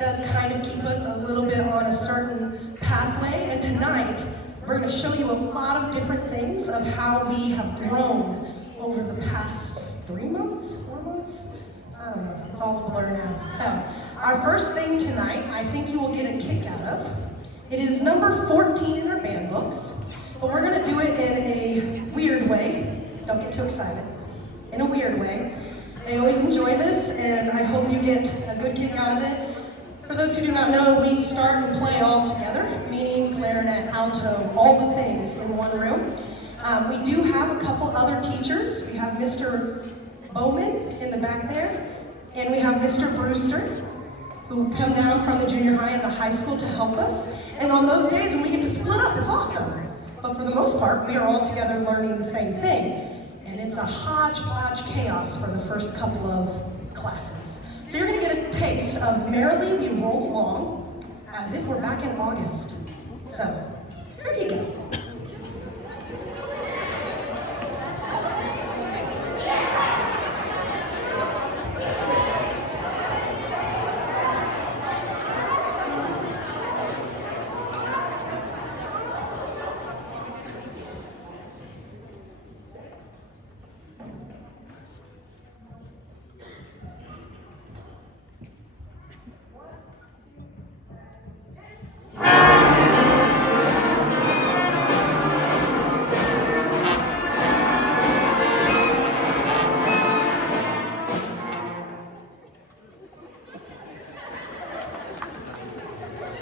does kind of keep us a little bit on a certain pathway. And tonight, we're going to show you a lot of different things of how we have grown over the past 3 months, 4 months? I don't know, it's all a blur now. So, our first thing tonight, I think you will get a kick out of. It is number 14 in our band books, but we're going to do it in a weird way. Don't get too excited. In a weird way. I always enjoy this, and I hope you get a good kick out of it. For those who do not know, we start and play all together, meaning clarinet, alto, all the things in one room. We do have a couple other teachers. We have Mr. Bowman in the back there, and we have Mr. Brewster, who come down from the junior high and the high school to help us. And on those days when we get to split up, it's awesome. But for the most part, we are all together learning the same thing. And it's a hodgepodge chaos for the first couple of classes. So you're going to get a taste of Merrily We Roll Along, as if we're back in August. So, here you go.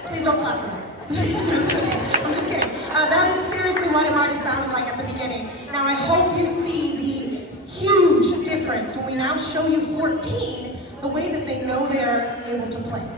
Please don't clap for that. I'm just kidding. That is seriously what it might have sounded like at the beginning. Now I hope you see the huge difference when we now show you 14, the way that they know they are able to play it.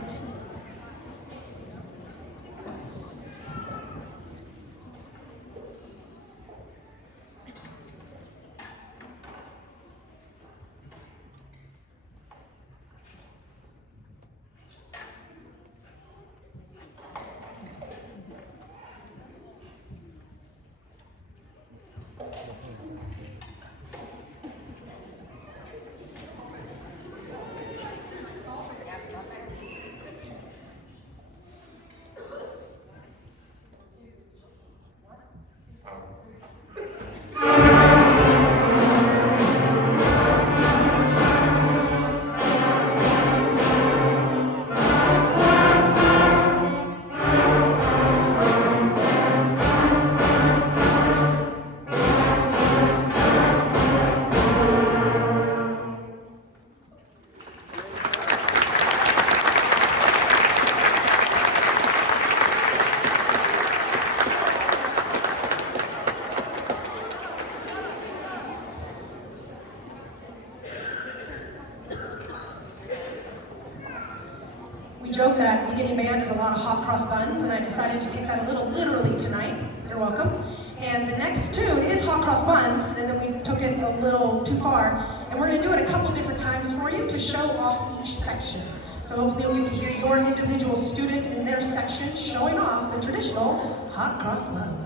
Joke that beginning band is a lot of hot cross buns, and I decided to take that a little literally tonight. You're welcome. And the next tune is hot cross buns, and then we took it a little too far. And we're going to do it a couple different times for you to show off each section. So hopefully you'll get to hear your individual student in their section showing off the traditional hot cross buns.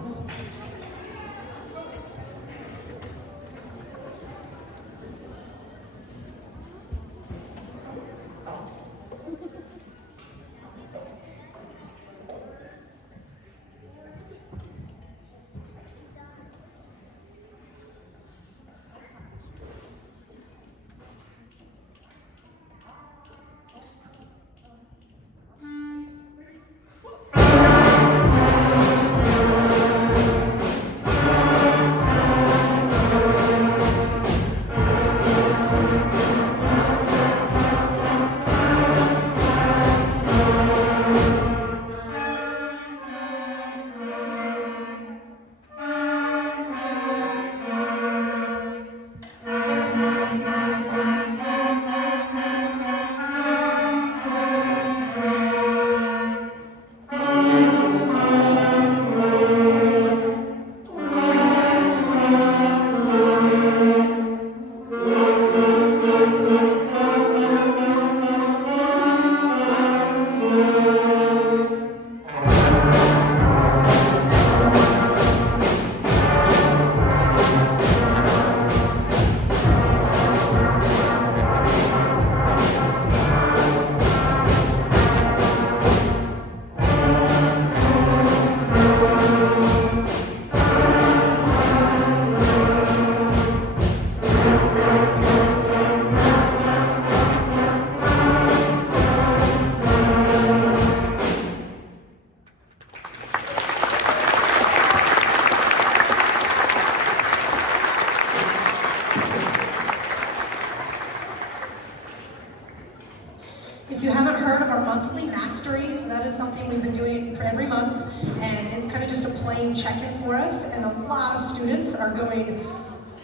monthly masteries. That is something we've been doing for every month, and it's kind of just a plain check-in for us, and a lot of students are going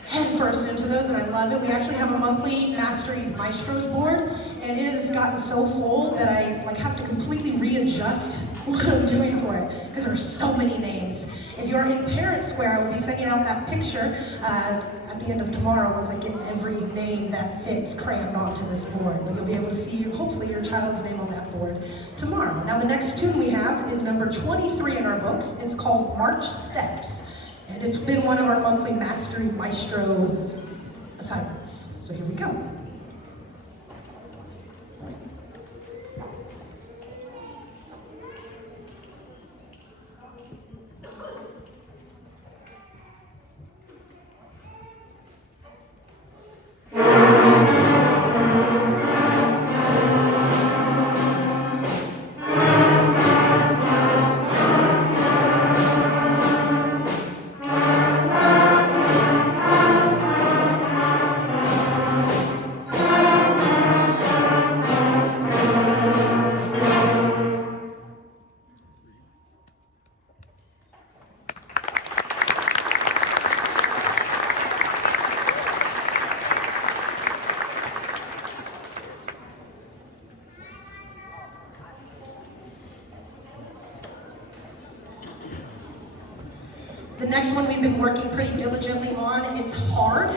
headfirst into those, and I love it. We actually have a monthly Masteries Maestros board, and it has gotten so full that I have to completely readjust what I'm doing for it, because there are so many names. If you're in Parent Square, I will be sending out that picture at the end of tomorrow once I get every name that fits crammed onto this board. But you'll be able to see, hopefully, your child's name on that board tomorrow. Now, the next tune we have is number 23 in our books. It's called March Steps. And it's been one of our monthly Mastery Maestro assignments. So here we go. The next one we've been working pretty diligently on. It's hard.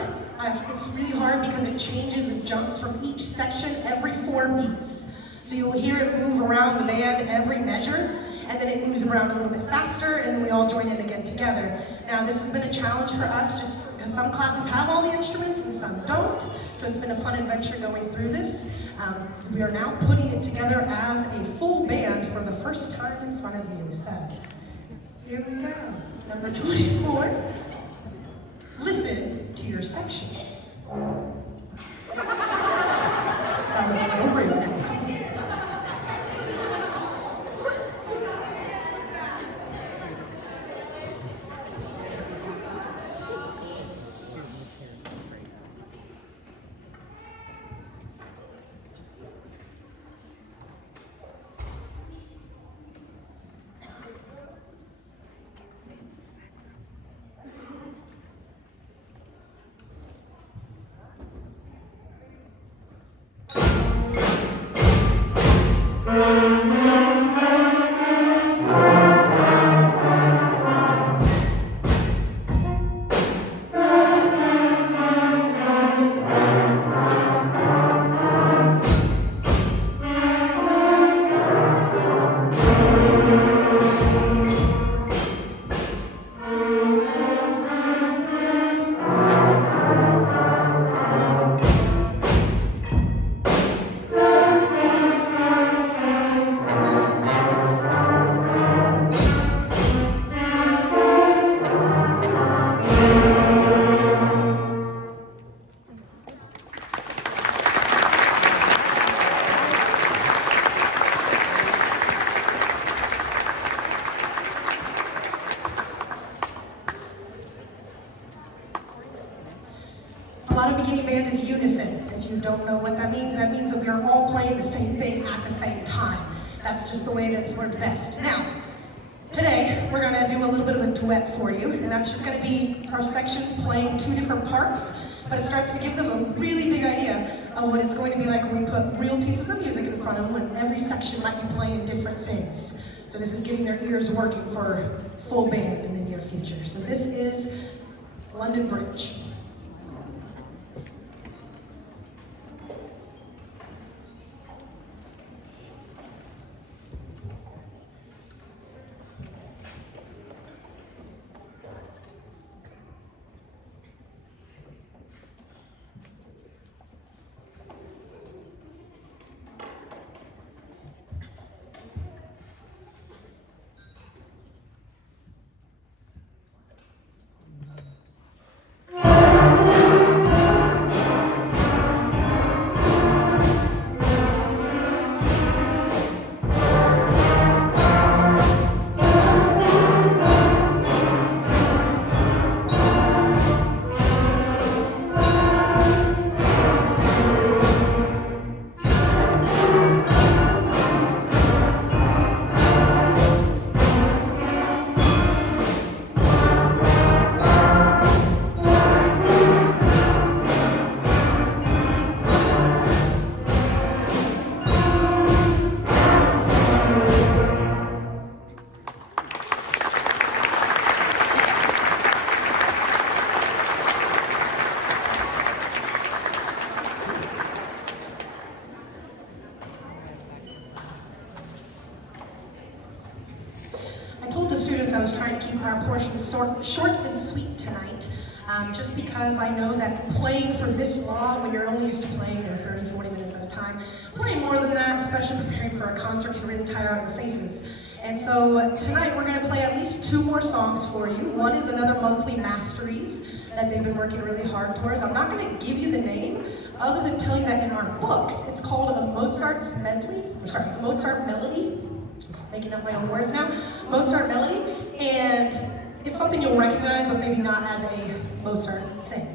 It's really hard because it changes and jumps from each section every 4 beats. So you'll hear it move around the band every measure, and then it moves around a little bit faster, and then we all join in again together. Now, this has been a challenge for us just because some classes have all the instruments and some don't, so it's been a fun adventure going through this. We are now putting it together as a full band for the first time in front of you. So, here we go. Number 24, listen to your sections. That was a little rude. A lot of beginning band is unison. If you don't know what that means that we are all playing the same thing at the same time. That's just the way that's worked best. Now, today we're gonna do a little bit of a duet for you, and that's just gonna be our sections playing 2 different parts, but it starts to give them a really big idea of what it's going to be like when we put real pieces of music in front of them, and every section might be playing different things. So this is getting their ears working for full band in the near future. So this is London Bridge. I was trying to keep our portion short and sweet tonight, just because I know that playing for this long, when you're only used to playing 30, 40 minutes at a time, playing more than that, especially preparing for a concert, can really tire out your faces. And so tonight we're going to play at least 2 more songs for you. One is another monthly masteries that they've been working really hard towards. I'm not going to give you the name, other than tell you that in our books, it's called a Mozart Melody. Just making up my own words now. Mozart Melody, and it's something you'll recognize, but maybe not as a Mozart thing.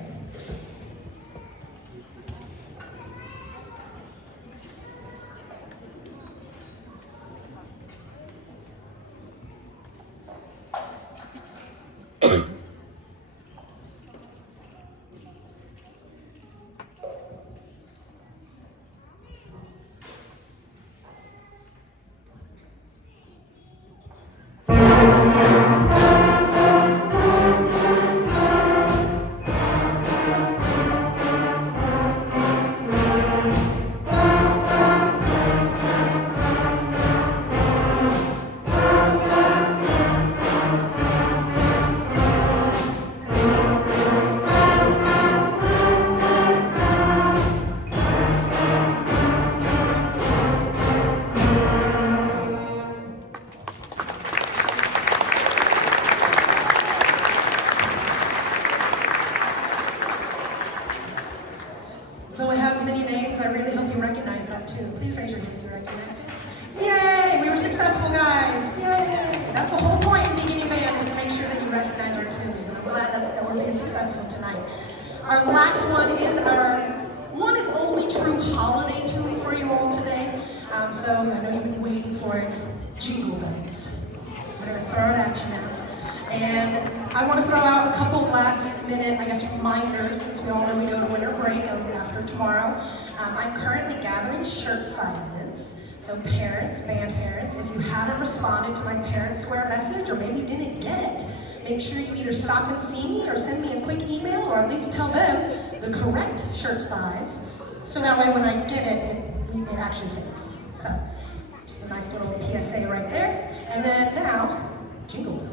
Though it has many names, I really hope you recognize that too. Please raise your hand if you recognize it. Yay! We were successful, guys! Yay! That's the whole point in beginning band, is to make sure that you recognize our tunes. And I'm glad that we're being successful tonight. Our last one is our one and only true holiday tune for you all today. So I know you've been waiting for it. Jingle Bells. We're going to throw it at you now. And I want to throw out a couple last minute, reminders, since we all know we go to winter break after tomorrow. I'm currently gathering shirt sizes. So parents, band parents, if you haven't responded to my Parent Square message, or maybe didn't get it, make sure you either stop and see me or send me a quick email, or at least tell them the correct shirt size. So that way when I get it, it actually fits. So, just a nice little PSA right there. And then now, Jingle Bells.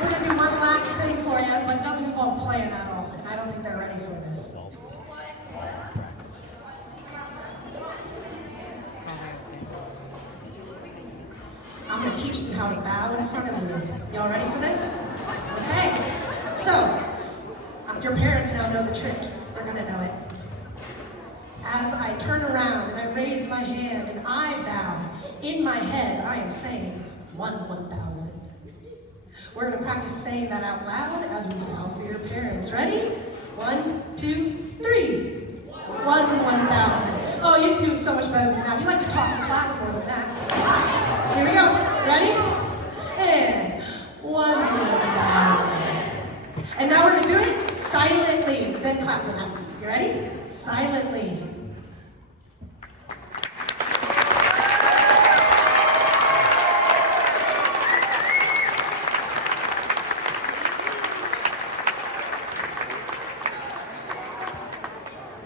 We're going to do one last thing for you, but it doesn't involve playing at all, and I don't think they're ready for this. I'm going to teach them how to bow in front of you. Y'all ready for this? Okay. So, your parents now know the trick. They're going to know it. As I turn around and I raise my hand and I bow, in my head I am saying 1,000. We're going to practice saying that out loud as we bow for your parents. Ready? 1, 2, 3. 1,000. Oh, you can do so much better than that. You like to talk in class more than that. Here we go. Ready? And 1,000. And now we're going to do it silently. Then clap for that. You ready? Silently.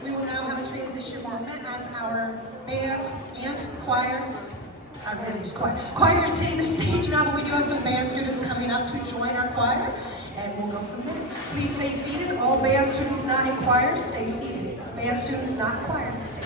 We will now have a transition moment as our band and choir, choir is hitting the stage now, but we do have some band students coming up to join our choir, and we'll go from there. Please stay seated. All band students not in choir, stay seated. Band students not in choir, stay